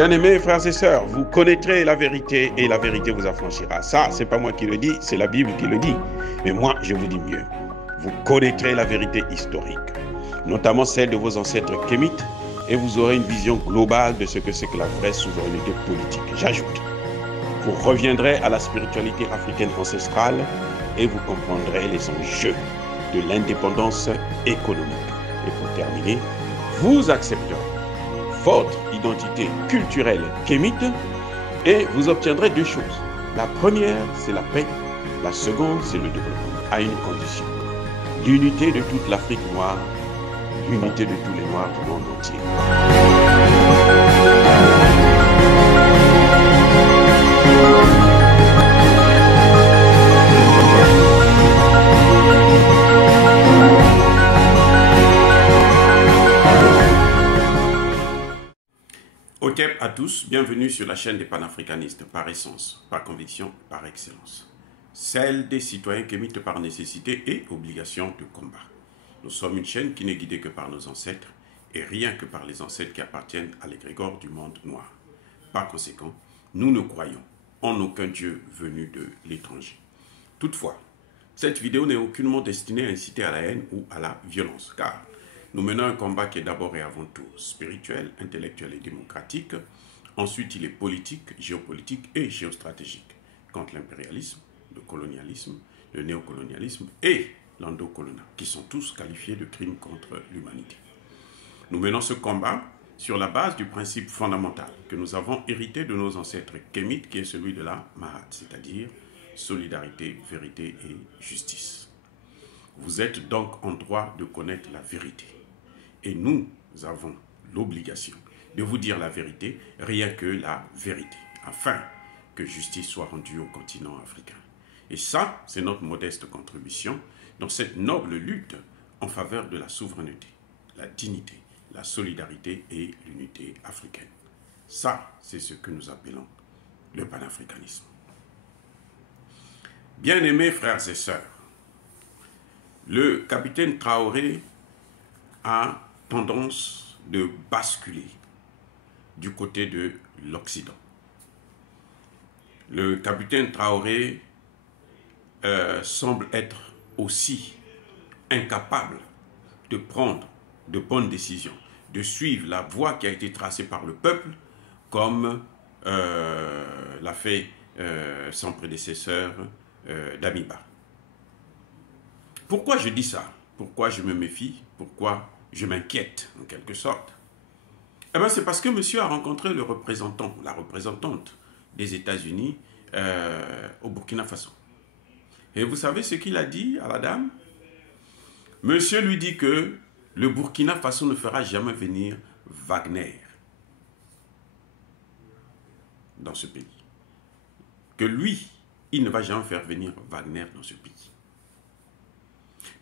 Bien-aimés frères et sœurs, vous connaîtrez la vérité et la vérité vous affranchira. Ça, c'est pas moi qui le dis, c'est la Bible qui le dit. Mais moi, je vous dis mieux. Vous connaîtrez la vérité historique, notamment celle de vos ancêtres kémites, et vous aurez une vision globale de ce que c'est que la vraie souveraineté politique. J'ajoute, vous reviendrez à la spiritualité africaine ancestrale et vous comprendrez les enjeux de l'indépendance économique. Et pour terminer, vous accepterez votre identité culturelle kémite et vous obtiendrez deux choses. La première, c'est la paix. La seconde, c'est le développement, à une condition. L'unité de toute l'Afrique noire, l'unité de tous les Noirs du monde entier. Okep à tous, bienvenue sur la chaîne des panafricanistes, par essence, par conviction, par excellence. Celle des citoyens kémites par nécessité et obligation de combat. Nous sommes une chaîne qui n'est guidée que par nos ancêtres et rien que par les ancêtres qui appartiennent à l'égrégore du monde noir. Par conséquent, nous ne croyons en aucun Dieu venu de l'étranger. Toutefois, cette vidéo n'est aucunement destinée à inciter à la haine ou à la violence, car nous menons un combat qui est d'abord et avant tout spirituel, intellectuel et démocratique. Ensuite, il est politique, géopolitique et géostratégique contre l'impérialisme, le colonialisme, le néocolonialisme et l'endocoloniat, qui sont tous qualifiés de crimes contre l'humanité. Nous menons ce combat sur la base du principe fondamental que nous avons hérité de nos ancêtres kémites, qui est celui de la Mahat, c'est-à-dire solidarité, vérité et justice. Vous êtes donc en droit de connaître la vérité. Et nous avons l'obligation de vous dire la vérité, rien que la vérité, afin que justice soit rendue au continent africain. Et ça, c'est notre modeste contribution dans cette noble lutte en faveur de la souveraineté, la dignité, la solidarité et l'unité africaine. Ça, c'est ce que nous appelons le panafricanisme. Bien-aimés frères et sœurs, le capitaine Traoré a tendance de basculer du côté de l'Occident. Le capitaine Traoré semble être aussi incapable de prendre de bonnes décisions, de suivre la voie qui a été tracée par le peuple, comme l'a fait son prédécesseur Damiba. Pourquoi je dis ça? Pourquoi je me méfie? Pourquoi je m'inquiète, en quelque sorte? Eh bien, c'est parce que monsieur a rencontré le représentant, la représentante des États-Unis au Burkina Faso. Et vous savez ce qu'il a dit à la dame? Monsieur lui dit que le Burkina Faso ne fera jamais venir Wagner dans ce pays. Que lui, il ne va jamais faire venir Wagner dans ce pays.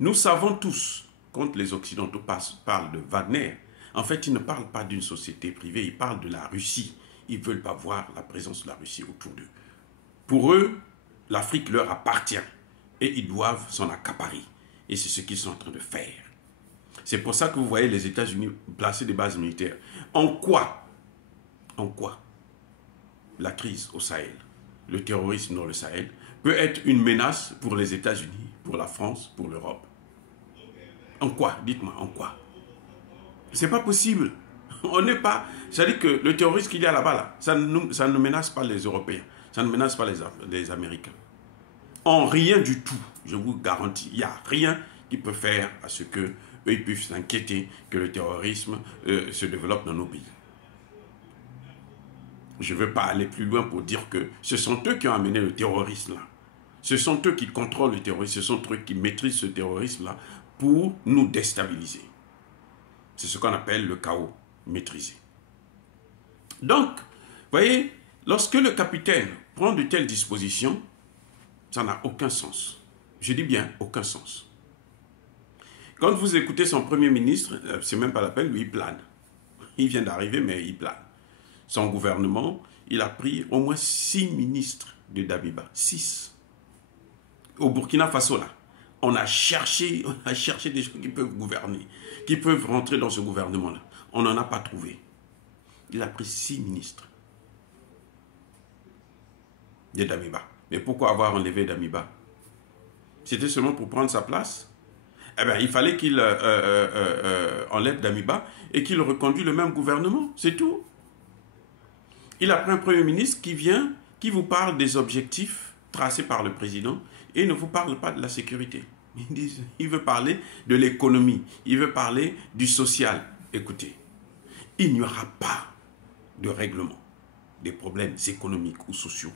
Nous savons tous, quand les Occidentaux parlent de Wagner, en fait, ils ne parlent pas d'une société privée, ils parlent de la Russie. Ils ne veulent pas voir la présence de la Russie autour d'eux. Pour eux, l'Afrique leur appartient et ils doivent s'en accaparer. Et c'est ce qu'ils sont en train de faire. C'est pour ça que vous voyez les États-Unis placer des bases militaires. En quoi la crise au Sahel, le terrorisme dans le Sahel, peut être une menace pour les États-Unis, pour la France, pour l'Europe? En quoi? Dites-moi, en quoi? C'est pas possible. On n'est pas... C'est-à-dire que le terrorisme qu'il y a là-bas, là, ça ne menace pas les Européens. Ça ne menace pas les Américains. En rien du tout, je vous garantis. Il n'y a rien qui peut faire à ce qu'eux, ils puissent s'inquiéter que le terrorisme se développe dans nos pays. Je ne veux pas aller plus loin pour dire que ce sont eux qui ont amené le terrorisme là. Ce sont eux qui contrôlent le terrorisme, ce sont eux qui maîtrisent ce terrorisme-là pour nous déstabiliser. C'est ce qu'on appelle le chaos maîtrisé. Donc, vous voyez, lorsque le capitaine prend de telles dispositions, ça n'a aucun sens. Je dis bien aucun sens. Quand vous écoutez son premier ministre, c'est même pas la peine, lui il plane. Il vient d'arriver, mais il plane. Son gouvernement, il a pris au moins 6 ministres de Damiba. 6. Au Burkina Faso, là, on a cherché des gens qui peuvent gouverner, qui peuvent rentrer dans ce gouvernement-là. On n'en a pas trouvé. Il a pris 6 ministres. de Damiba. Mais pourquoi avoir enlevé Damiba? C'était seulement pour prendre sa place? Eh bien, il fallait qu'il enlève Damiba et qu'il reconduise le même gouvernement. C'est tout. Il a pris un Premier ministre qui vient, qui vous parle des objectifs tracés par le président et ne vous parle pas de la sécurité. Il veut parler de l'économie, il veut parler du social. Écoutez, il n'y aura pas de règlement des problèmes économiques ou sociaux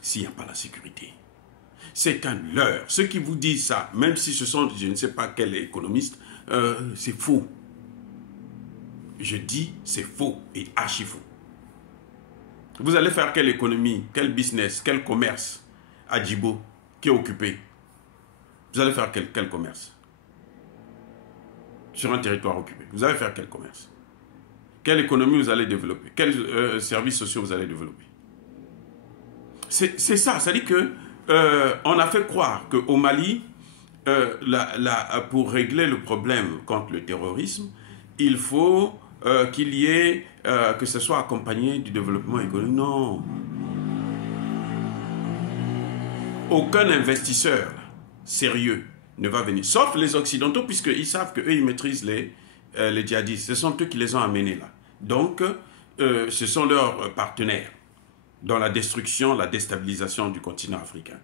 s'il n'y a pas la sécurité. C'est un leurre. Ceux qui vous disent ça, même si ce sont, je ne sais pas quel économiste, c'est faux. Je dis c'est faux et archi faux. Vous allez faire quelle économie, quel business, quel commerce à Djibo qui est occupé? Vous allez faire quel commerce sur un territoire occupé? Vous allez faire quel commerce? Quelle économie vous allez développer? Quels services sociaux vous allez développer? C'est ça, c'est-à-dire que on a fait croire qu'au Mali, pour régler le problème contre le terrorisme, il faut qu'il y ait, que ce soit accompagné du développement économique. Non. Aucun investisseur sérieux ne va venir, sauf les Occidentaux, puisqu'ils savent qu'eux, ils maîtrisent les djihadistes. Ce sont eux qui les ont amenés là. Donc, ce sont leurs partenaires dans la destruction, la déstabilisation du continent africain.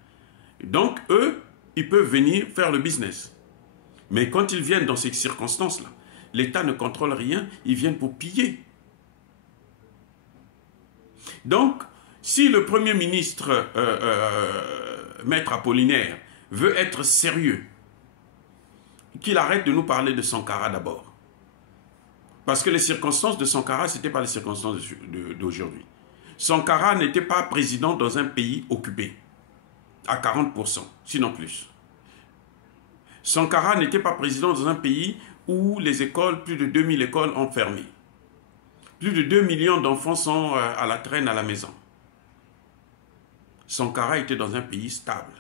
Donc, eux, ils peuvent venir faire le business. Mais quand ils viennent dans ces circonstances-là, l'État ne contrôle rien, ils viennent pour piller. Donc, si le Premier ministre, Maître Apollinaire, veut être sérieux, qu'il arrête de nous parler de Sankara d'abord. Parce que les circonstances de Sankara, ce n'étaient pas les circonstances d'aujourd'hui. Sankara n'était pas président dans un pays occupé, à 40%, sinon plus. Sankara n'était pas président dans un pays où les écoles, plus de 2000 écoles ont fermé. Plus de 2 millions d'enfants sont à la traîne à la maison. Sankara était dans un pays stable,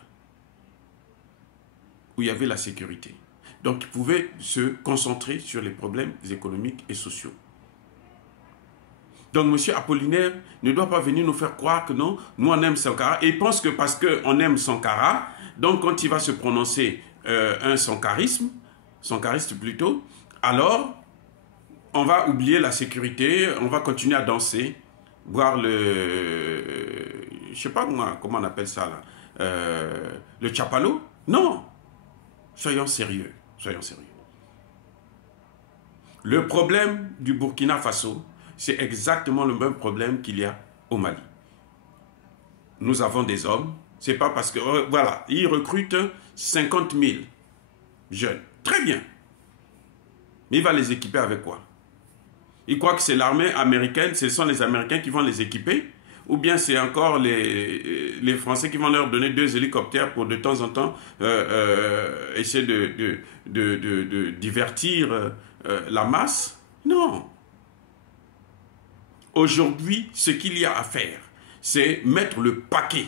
où il y avait la sécurité. Donc il pouvait se concentrer sur les problèmes économiques et sociaux. Donc M. Apollinaire ne doit pas venir nous faire croire que non, nous on aime Sankara. Et il pense que parce qu'on aime Sankara, donc quand il va se prononcer un sankariste plutôt, alors on va oublier la sécurité, on va continuer à danser, voir le... je ne sais pas comment on appelle ça là, le chapalo. Non, soyons sérieux, soyons sérieux. Le problème du Burkina Faso, c'est exactement le même problème qu'il y a au Mali. Nous avons des hommes, c'est pas parce que, voilà, ils recrutent 50 000 jeunes. Très bien. Mais il va les équiper avec quoi? Il croit que c'est l'armée américaine, ce sont les Américains qui vont les équiper, ou bien c'est encore les Français qui vont leur donner 2 hélicoptères pour de temps en temps essayer de divertir la masse? Non. Aujourd'hui, ce qu'il y a à faire, c'est mettre le paquet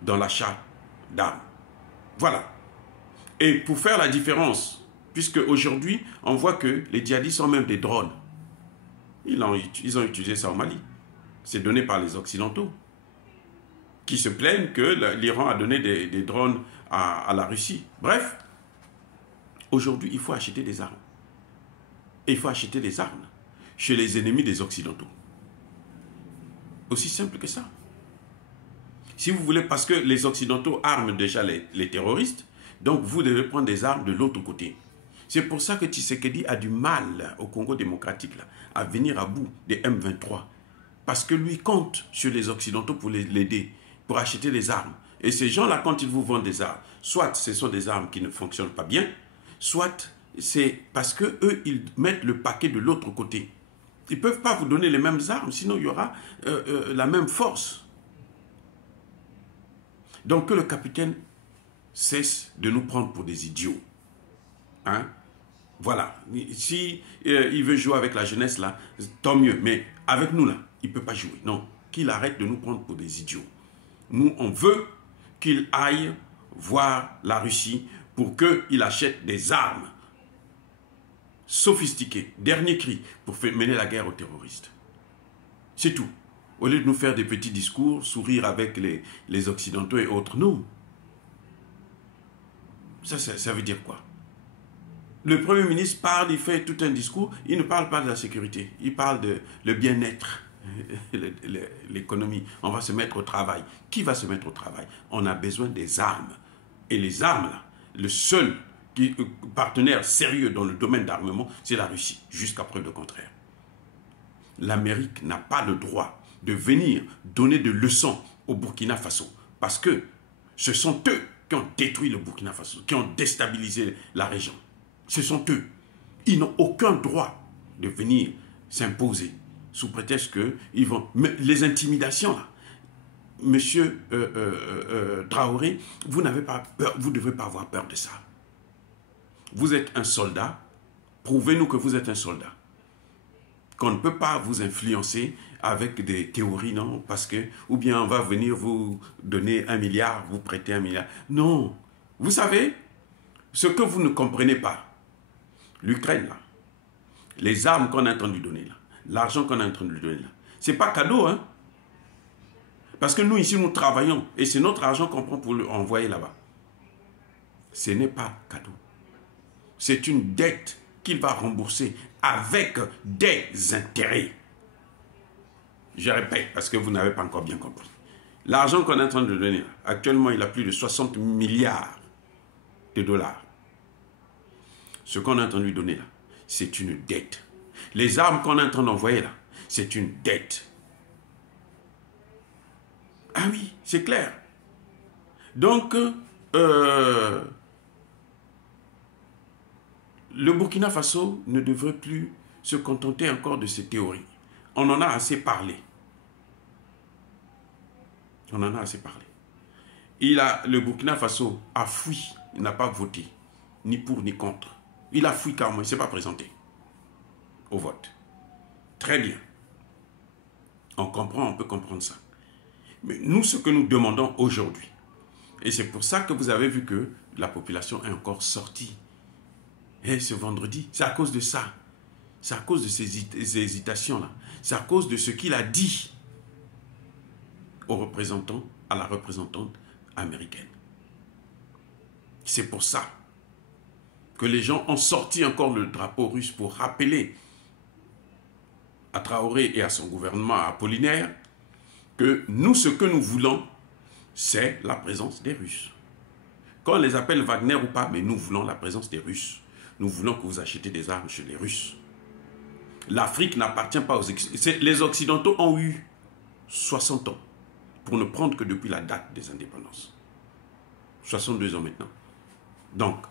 dans l'achat d'armes. Voilà. Et pour faire la différence, puisque aujourd'hui, on voit que les djihadistes ont même des drones. Ils ont utilisé ça au Mali. C'est donné par les Occidentaux, qui se plaignent que l'Iran a donné des drones à la Russie. Bref, aujourd'hui, il faut acheter des armes. Et il faut acheter des armes chez les ennemis des Occidentaux. Aussi simple que ça. Si vous voulez, parce que les Occidentaux arment déjà les terroristes, donc vous devez prendre des armes de l'autre côté. C'est pour ça que Tshisekedi a du mal au Congo démocratique là, à venir à bout des M23. Parce que lui compte sur les Occidentaux pour l'aider, pour acheter des armes. Et ces gens-là, quand ils vous vendent des armes, soit ce sont des armes qui ne fonctionnent pas bien, soit c'est parce qu'eux, ils mettent le paquet de l'autre côté. Ils ne peuvent pas vous donner les mêmes armes, sinon il y aura la même force. Donc que le capitaine cesse de nous prendre pour des idiots. Hein? Voilà. Si il veut jouer avec la jeunesse, là, tant mieux. Mais avec nous, là, il ne peut pas jouer. Non. Qu'il arrête de nous prendre pour des idiots. Nous, on veut qu'il aille voir la Russie pour qu'il achète des armes sophistiquées, dernier cri, pour mener la guerre aux terroristes. C'est tout. Au lieu de nous faire des petits discours, sourire avec les Occidentaux et autres, non. Ça veut dire quoi? Le Premier ministre parle, il fait tout un discours, il ne parle pas de la sécurité, il parle de le bien-être, l'économie. On va se mettre au travail. Qui va se mettre au travail? On a besoin des armes. Et les armes, là, le seul partenaire sérieux dans le domaine d'armement, c'est la Russie, jusqu'à preuve de contraire. L'Amérique n'a pas le droit de venir donner des leçons au Burkina Faso, parce que ce sont eux qui ont détruit le Burkina Faso, qui ont déstabilisé la région. Ce sont eux. Ils n'ont aucun droit de venir s'imposer sous prétexte qu'ils vont... Mais les intimidations, là, Monsieur Traoré, vous n'avez pas peur, vous ne devez pas avoir peur de ça. Vous êtes un soldat, prouvez-nous que vous êtes un soldat. Qu'on ne peut pas vous influencer avec des théories, non, parce que, ou bien on va venir vous donner 1 milliard, vous prêter 1 milliard. Non. Vous savez, ce que vous ne comprenez pas, l'Ukraine, là, les armes qu'on est en train de lui donner, là, l'argent qu'on est en train de lui donner, là, c'est pas cadeau, hein. Parce que nous, ici, nous travaillons, et c'est notre argent qu'on prend pour l'envoyer là-bas. Ce n'est pas cadeau. C'est une dette qu'il va rembourser avec des intérêts. Je répète, parce que vous n'avez pas encore bien compris. L'argent qu'on est en train de donner, actuellement, il a plus de 60 milliards de dollars. Ce qu'on est en train de lui donner, là, c'est une dette. Les armes qu'on est en train d'envoyer, là, c'est une dette. Ah oui, c'est clair. Donc, le Burkina Faso ne devrait plus se contenter encore de ces théories. On en a assez parlé. On en a assez parlé. Le Burkina Faso a fui, il n'a pas voté, ni pour ni contre. Il a fui carrément, il ne s'est pas présenté au vote. Très bien. On comprend, on peut comprendre ça. Mais nous, ce que nous demandons aujourd'hui, et c'est pour ça que vous avez vu que la population est encore sortie, et ce vendredi, c'est à cause de ça. C'est à cause de ces hésitations-là. C'est à cause de ce qu'il a dit aux représentants, à la représentante américaine. C'est pour ça que les gens ont sorti encore le drapeau russe pour rappeler à Traoré et à son gouvernement apollinaire que nous, ce que nous voulons, c'est la présence des Russes. Qu'on les appelle Wagner ou pas, mais nous voulons la présence des Russes. Nous voulons que vous achetiez des armes chez les Russes. L'Afrique n'appartient pas aux Occidentaux. Les Occidentaux ont eu 60 ans pour ne prendre que depuis la date des indépendances. 62 ans maintenant. Donc,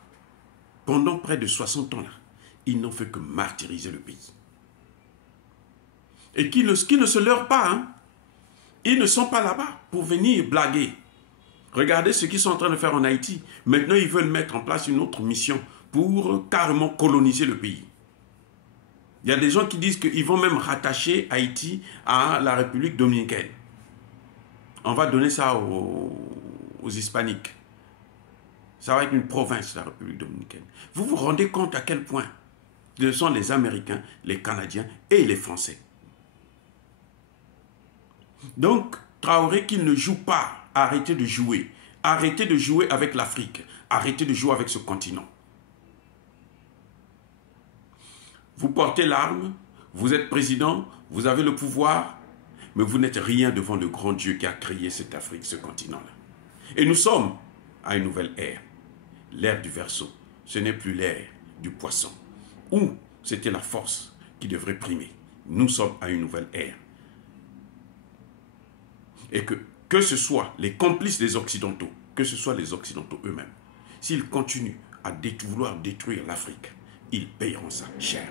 pendant près de 60 ans là, ils n'ont fait que martyriser le pays. Et qui ne se leurrent pas, hein. Ils ne sont pas là-bas pour venir blaguer. Regardez ce qu'ils sont en train de faire en Haïti. Maintenant, ils veulent mettre en place une autre mission pour carrément coloniser le pays. Il y a des gens qui disent qu'ils vont même rattacher Haïti à la République dominicaine. On va donner ça aux Hispaniques. Ça va être une province, la République dominicaine. Vous vous rendez compte à quel point ce sont les Américains, les Canadiens et les Français. Donc, Traoré, qu'il ne joue pas, arrêtez de jouer. Arrêtez de jouer avec l'Afrique. Arrêtez de jouer avec ce continent. Vous portez l'arme, vous êtes président, vous avez le pouvoir, mais vous n'êtes rien devant le grand Dieu qui a créé cette Afrique, ce continent-là. Et nous sommes à une nouvelle ère. L'ère du Verseau. Ce n'est plus l'ère du Poisson. Où c'était la force qui devrait primer. Nous sommes à une nouvelle ère. Et que ce soit les complices des Occidentaux, que ce soit les Occidentaux eux-mêmes, s'ils continuent à vouloir détruire l'Afrique, ils payeront ça cher.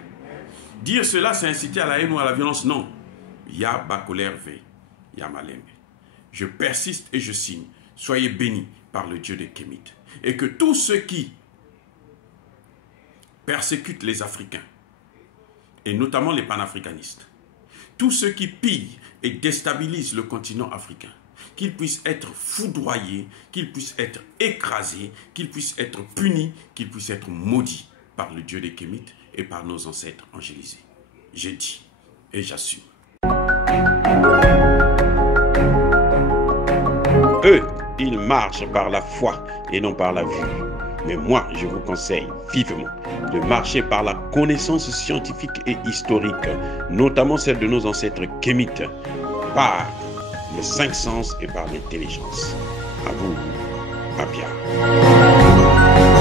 Dire cela, c'est inciter à la haine ou à la violence, non. Ya Bakoler V, Ya Malembe. Je persiste et je signe. Soyez bénis par le Dieu des Kémites. Et que tous ceux qui persécutent les Africains, et notamment les panafricanistes, tous ceux qui pillent et déstabilisent le continent africain, qu'ils puissent être foudroyés, qu'ils puissent être écrasés, qu'ils puissent être punis, qu'ils puissent être maudits par le Dieu des Kémites et par nos ancêtres angélisés. J'ai dit et j'assume. Eux, ils marchent par la foi et non par la vue. Mais moi, je vous conseille vivement de marcher par la connaissance scientifique et historique, notamment celle de nos ancêtres kémites, par les 5 sens et par l'intelligence. À vous, Apia.